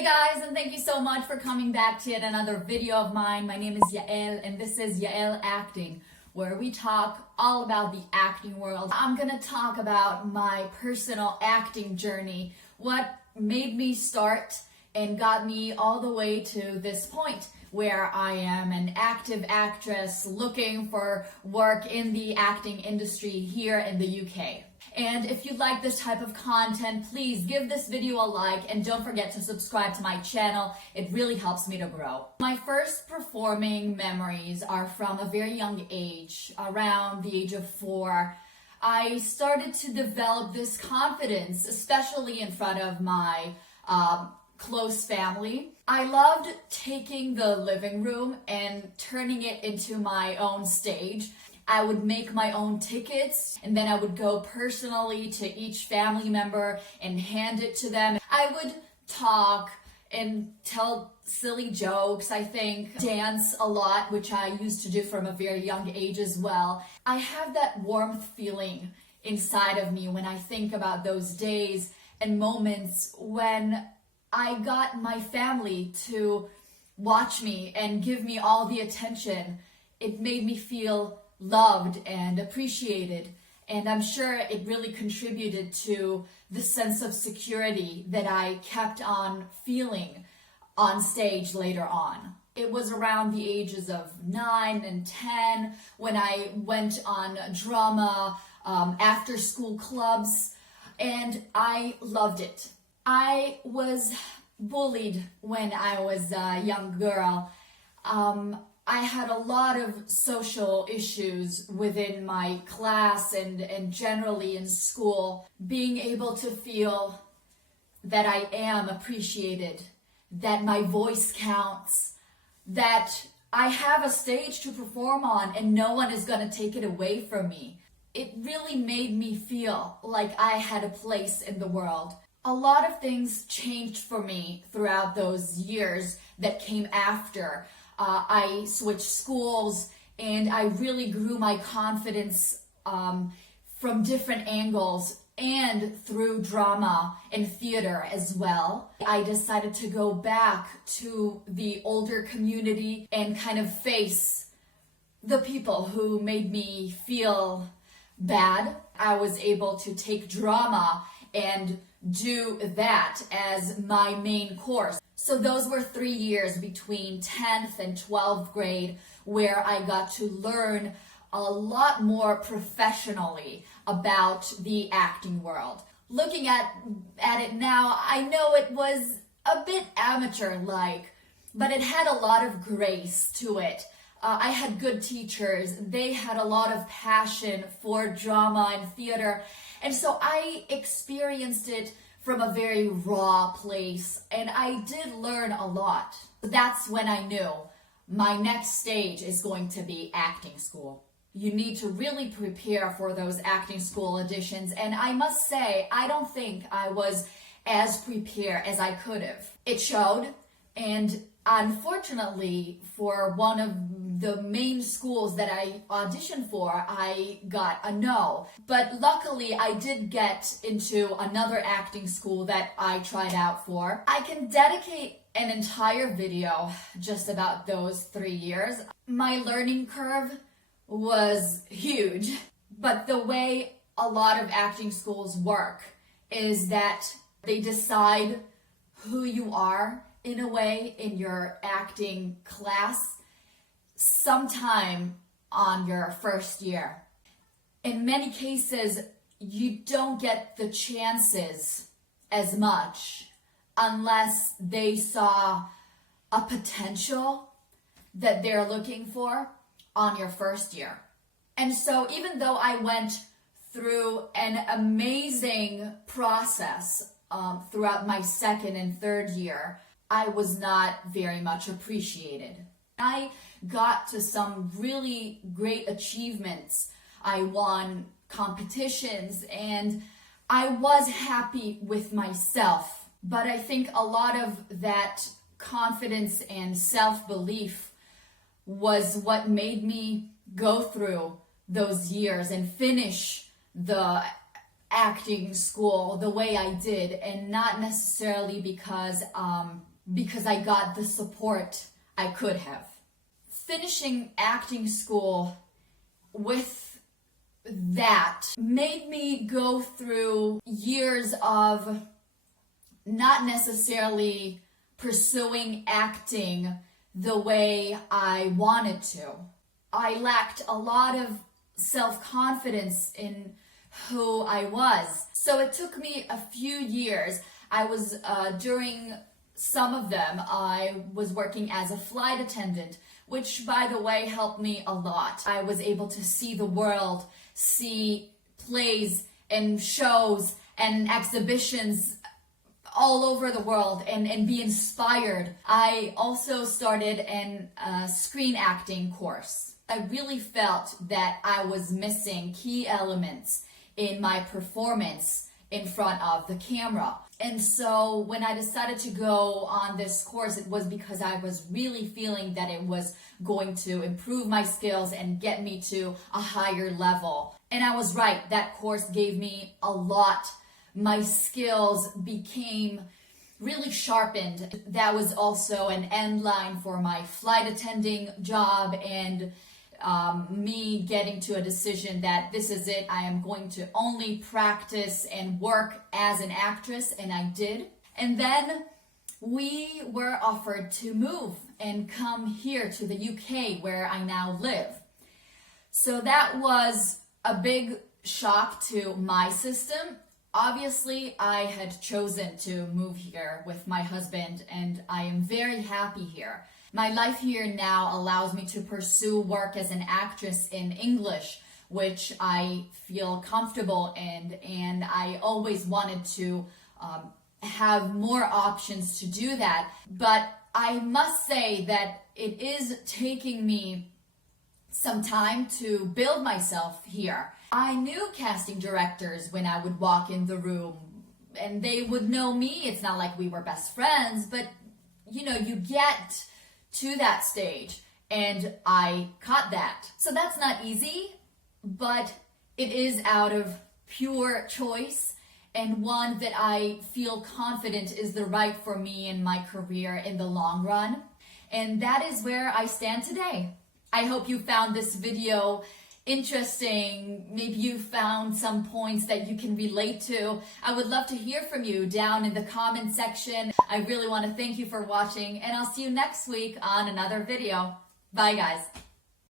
Hey guys, and thank you so much for coming back to yet another video of mine. My name is Yael and this is Yael Acting, where we talk all about the acting world. I'm gonna talk about my personal acting journey, what made me start and got me all the way to this point where I am an active actress looking for work in the acting industry here in the UK. And if you like this type of content, please give this video a like and don't forget to subscribe to my channel. It really helps me to grow. My first performing memories are from a very young age, around the age of 4. I started to develop this confidence, especially in front of my close family. I loved taking the living room and turning it into my own stage. I would make my own tickets and then I would go personally to each family member and hand it to them. I would talk and tell silly jokes, I think, dance a lot, which I used to do from a very young age as well. I have that warmth feeling inside of me when I think about those days and moments when I got my family to watch me and give me all the attention. It made me feel loved and appreciated, and I'm sure it really contributed to the sense of security that I kept on feeling on stage later on. It was around the ages of 9 and 10 when I went on drama after school clubs, and I loved it. I was bullied when I was a young girl. I had a lot of social issues within my class and generally in school. Being able to feel that I am appreciated, that my voice counts, that I have a stage to perform on and no one is going to take it away from me. It really made me feel like I had a place in the world. A lot of things changed for me throughout those years that came after. I switched schools and I really grew my confidence from different angles and through drama and theater as well. I decided to go back to the older community and kind of face the people who made me feel bad. I was able to take drama and do that as my main course. So those were 3 years between 10th and 12th grade where I got to learn a lot more professionally about the acting world. Looking at it now, I know it was a bit amateur-like, but it had a lot of grace to it. I had good teachers. They had a lot of passion for drama and theater. And so I experienced it from a very raw place, and I did learn a lot. That's when I knew my next stage is going to be acting school. You need to really prepare for those acting school auditions, and I must say, I don't think I was as prepared as I could have. It showed, and unfortunately, for one of the main schools that I auditioned for, I got a no. But luckily, I did get into another acting school that I tried out for. I can dedicate an entire video just about those 3 years. My learning curve was huge, but the way a lot of acting schools work is that they decide who you are in a way in your acting class sometime on your first year. In many cases, you don't get the chances as much unless they saw a potential that they're looking for on your first year. And so even though I went through an amazing process throughout my second and third year, I was not very much appreciated. I got to some really great achievements. I won competitions and I was happy with myself. But I think a lot of that confidence and self-belief was what made me go through those years and finish the acting school the way I did, and not necessarily because I got the support I could have. Finishing acting school with that made me go through years of not necessarily pursuing acting the way I wanted to. I lacked a lot of self-confidence in who I was. So it took me a few years. During some of them, I was working as a flight attendant, which, by the way, helped me a lot. I was able to see the world, see plays and shows and exhibitions all over the world and be inspired. I also started a screen acting course. I really felt that I was missing key elements in my performance in front of the camera. And so when I decided to go on this course, it was because I was really feeling that it was going to improve my skills and get me to a higher level. And I was right. That course gave me a lot. My skills became really sharpened. That was also an end line for my flight attending job, and me getting to a decision that this is it. I am going to only practice and work as an actress, and I did. And then we were offered to move and come here to the UK, where I now live. So that was a big shock to my system. Obviously, I had chosen to move here with my husband, and I am very happy here. My life here now allows me to pursue work as an actress in English, which I feel comfortable in, and I always wanted to have more options to do that. But I must say that it is taking me some time to build myself here. I knew casting directors when I would walk in the room, and they would know me. It's not like we were best friends, but you know, you get to that stage, and I caught that. So that's not easy, but it is out of pure choice, and one that I feel confident is the right for me in my career in the long run. And that is where I stand today. I hope you found this video interesting. Maybe you found some points that you can relate to. I would love to hear from you down in the comment section. I really want to thank you for watching, and I'll see you next week on another video. Bye, guys.